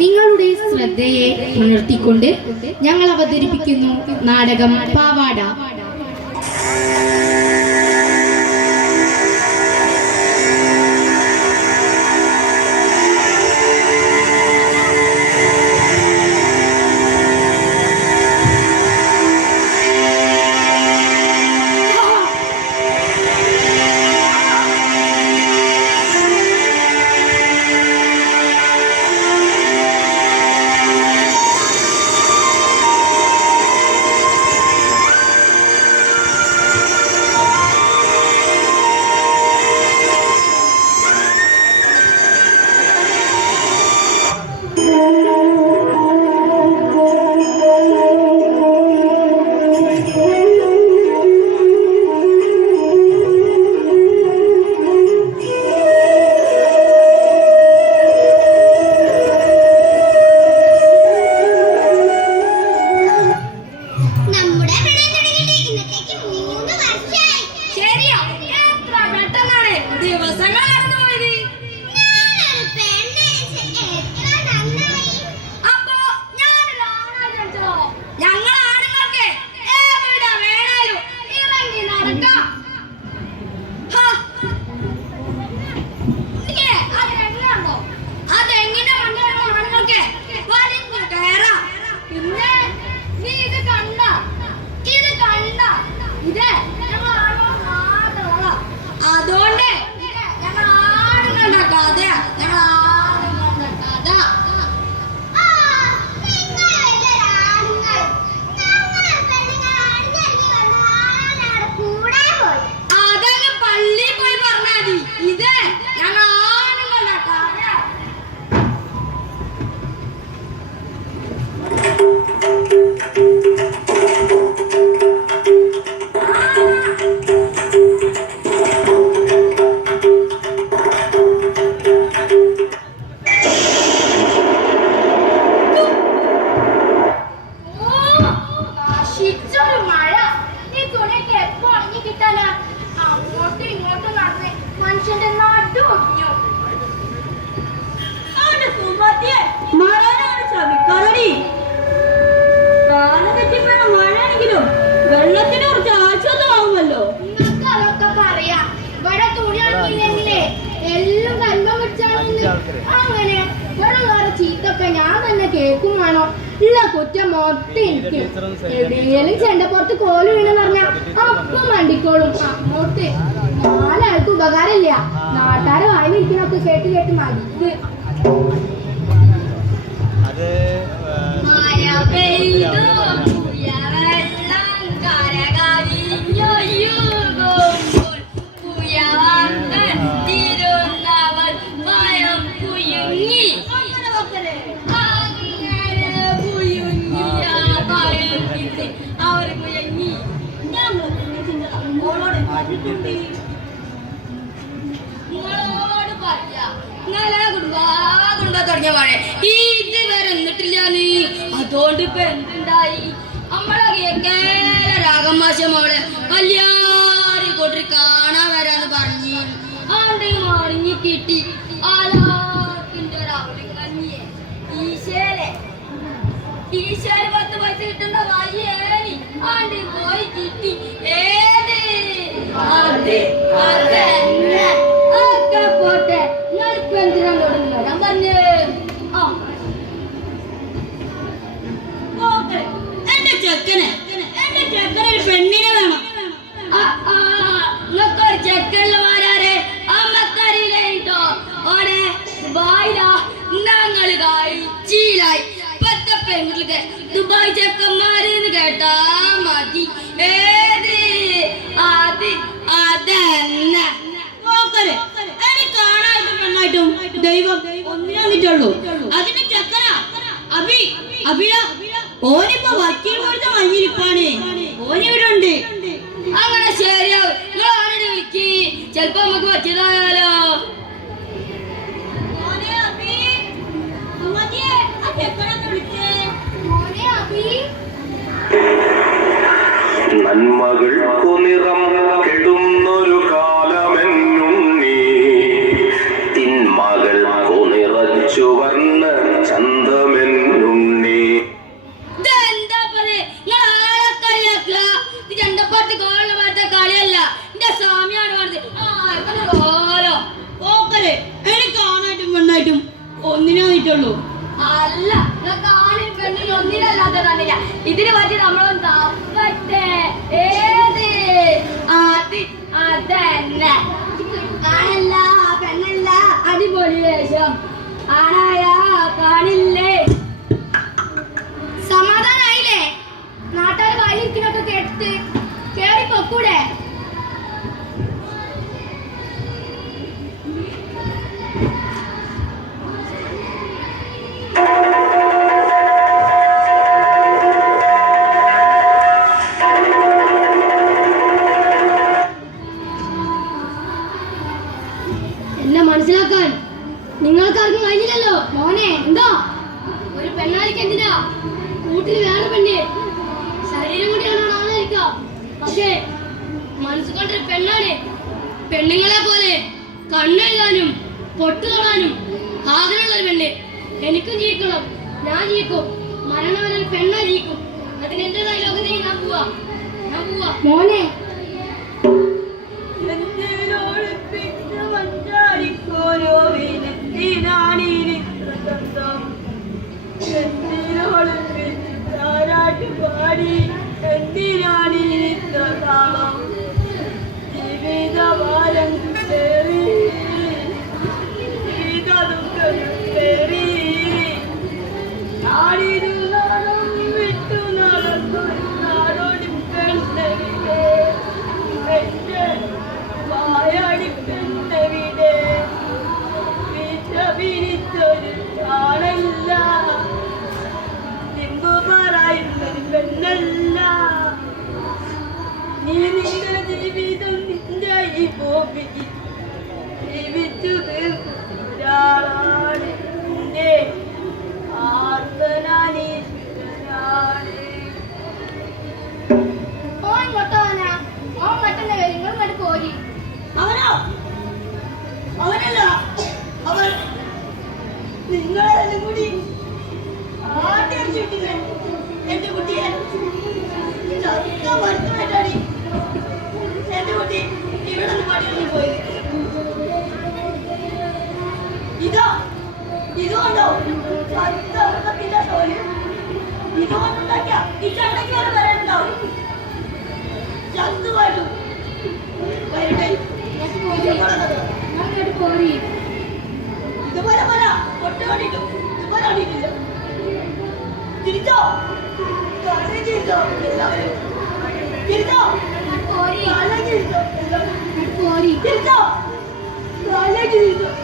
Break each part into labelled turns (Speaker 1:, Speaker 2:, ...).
Speaker 1: നിങ്ങളുടെ ശ്രദ്ധയെ ഉണർത്തിക്കൊണ്ട് ഞങ്ങൾ അവതരിപ്പിക്കുന്നു നാടകം പാവാട.
Speaker 2: You dead? അങ്ങനെ വെറും ചീത്തൊക്കെ ഞാൻ തന്നെ കേൾക്കും വേണോ. ഉള്ള കുറ്റം മൊത്തം എവിടെയെങ്കിലും ചെണ്ട പുറത്ത് കോൽ പറഞ്ഞ അപ്പം വണ്ടിക്കോളും അങ്ങോട്ട് നാലാൾക്ക് ഉപകാരമില്ല. നാട്ടാരെ വായിലിരിക്കണൊക്കെ കേട്ട് കേട്ട്
Speaker 3: മരിക്ക്
Speaker 2: മഴ പെയ്തു വെള്ളം ആ ഒരു കുഞ്ഞി ഞാൻ മോളോട് പറഞ്ഞിട്ടുണ്ട് മോളോട് പറയാ ഇന്നലെ കുടുംബാ കുടുംബ തുടങ്ങിയ മഴ ഇതുവരെ എന്നിട്ടില്ല നീ അതുകൊണ്ട് ഇപ്പൊ എന്തുണ്ടായി നമ്മളെ കേക്കേല രാഗം മാശ മോളെ കല്യാറി കൊട്ടി കാണാൻ വരാന്ന് പറഞ്ഞു അതുകൊണ്ട് മറിഞ്ഞു കിട്ടി ആലാ ടീച്ചർ പത്ത് പൈസ കിട്ടുന്ന വയ്യേനി ആണ്ട് പോയി കിട്ടി ഏത്? അതെ അതന്നെ
Speaker 4: അഭിയ ഓനിപ്പോ വക്കീൽ
Speaker 2: അടിപൊളി വേഷം ആണായ കാണില്ലേ? ഒരു പെണ്ണാലിക്ക് എന്തിനാ? കൂട്ടിൽ വേറെ പെണ്ണ്. ശരീരം കൂടിയാണ് ആളായിരിക്കാം. പക്ഷേ മനസ്സുകൊണ്ടൊരു പെണ്ണാണ്. പെണ്ണുങ്ങളെ പോലെ കണ്ണെഴുതാനും പൊട്ടുതൊടാനും ആഗ്രഹമുള്ള ഒരു പെണ്ണ്. എനിക്കും ജീവിക്കണം ഞാൻ ജീവിക്കും. മരണം വരെ പെണ്ണ ജീവിക്കും. അതിന് എന്റേതായ ലോകത്തേക്ക് ഞാൻ പോവാ. ഞാൻ പോവാ. മോനെ
Speaker 4: i vår vid. I പോയി ഇതോ ഇതുകൊണ്ടോ? ചത്ത മൃഗത്തിന്റെ തോൽ. ഇതുകൊണ്ടുണ്ടാക്കിയ ഈ ചടങ്ങ് വരെ. വരാനുണ്ടാവും ചത്തുപോയിട്ടു വരട്ടെ ഇതുപോലെ പറ. ഒട്ട ഓടിയിട്ടു ഇതുപോലെ ഓടിയിട്ടില്ല തിരിച്ചോ? കാലേ തിരിച്ചോ എല്ലാവരും. തിരിച്ചോ?
Speaker 2: പോരി
Speaker 4: കാലേ തിരിച്ചോ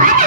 Speaker 2: Ah!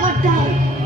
Speaker 2: never.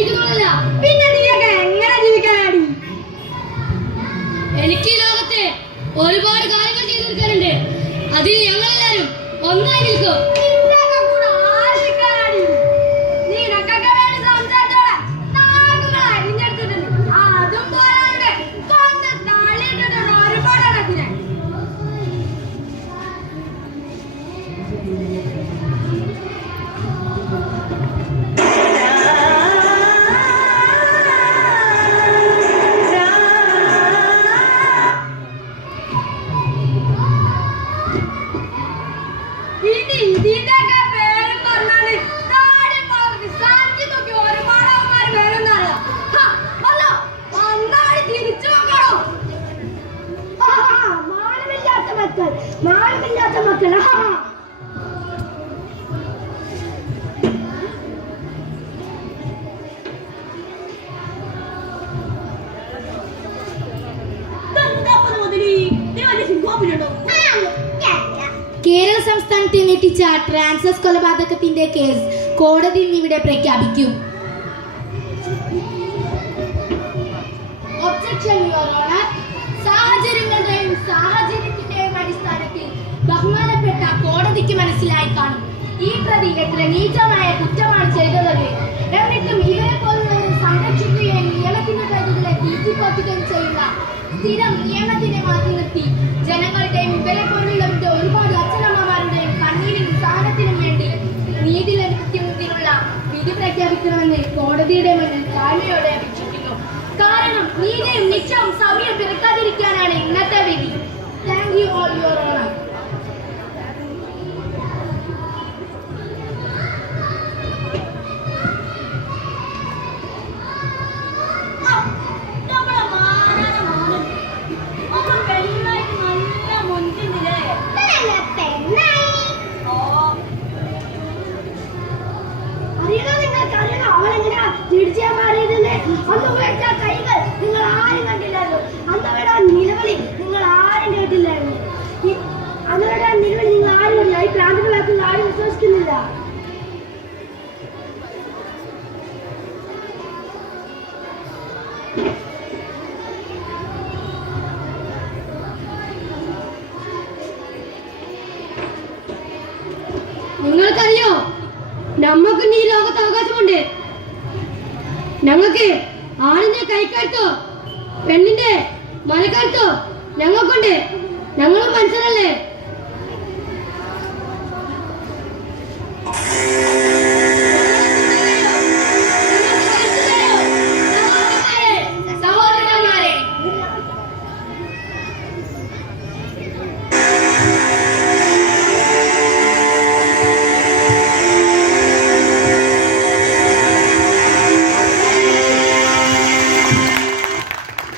Speaker 2: ജീവിക്കുന്നുള്ളല്ല പിന്നെ നീയൊക്കെ എങ്ങനെ ജീവിക്കാനാടി എനിക്ക് ലോകത്തെ ഒരുപാട് കാര്യങ്ങൾ ചെയ്തു അതിൽ ഞങ്ങളെല്ലാരും ഒന്നായി നിൽക്കും.
Speaker 1: കേരള സംസ്ഥാനത്തെ ഞെട്ടിച്ച ട്രാൻസസ് കൊലപാതകത്തിന്റെ കേസ് കോടതി ഇന്നിവിടെ പ്രഖ്യാപിക്കും.
Speaker 2: സാഹചര്യങ്ങളുടെയും സാഹചര്യത്തിന്റെയും അടിസ്ഥാനത്തിൽ ബഹുമാനപ്പെട്ട കോടതിക്ക് മനസ്സിലായി കാണും. ഈ പ്രതി എത്ര നീചമായ കുറ്റമാണ് ചെയ്തത്. എന്നിട്ടും ഇവരെ പോലുള്ളവരെ സംരക്ഷിക്കുകയും നിയമത്തിന്റെ കരുതുകളെ തീറ്റിപ്പോറ്റുകയും ചെയ്യുന്ന സ്ഥിരം നിയമത്തിനെ മാറ്റി നിർത്തി ജനങ്ങളുടെയും ഇവരെ പോലുള്ളവരുടെ ഒരുപാട്
Speaker 5: all, Your Honor. അന്ന് കൈകൾ നിങ്ങൾ ആരും കണ്ടില്ലായിരുന്നു അന്ന് നിലവിളി നിങ്ങൾ ആരും കേട്ടില്ലായിരുന്നു അതുകൊണ്ട് നിങ്ങൾ ആരുമില്ല ഈ ആരും വിശ്വസിക്കുന്നില്ല.
Speaker 2: നിങ്ങൾക്കറിയോ? നമ്മക്കും ഈ ലോകത്ത് അവകാശമുണ്ട്. ഞങ്ങൾക്ക് ആണിന്റെ കൈക്കരുത്തോ പെണ്ണിന്റെ മലക്കരുത്തോ ഞങ്ങൾക്കുണ്ട്. ഞങ്ങളും മനുഷ്യരല്ലേ? Música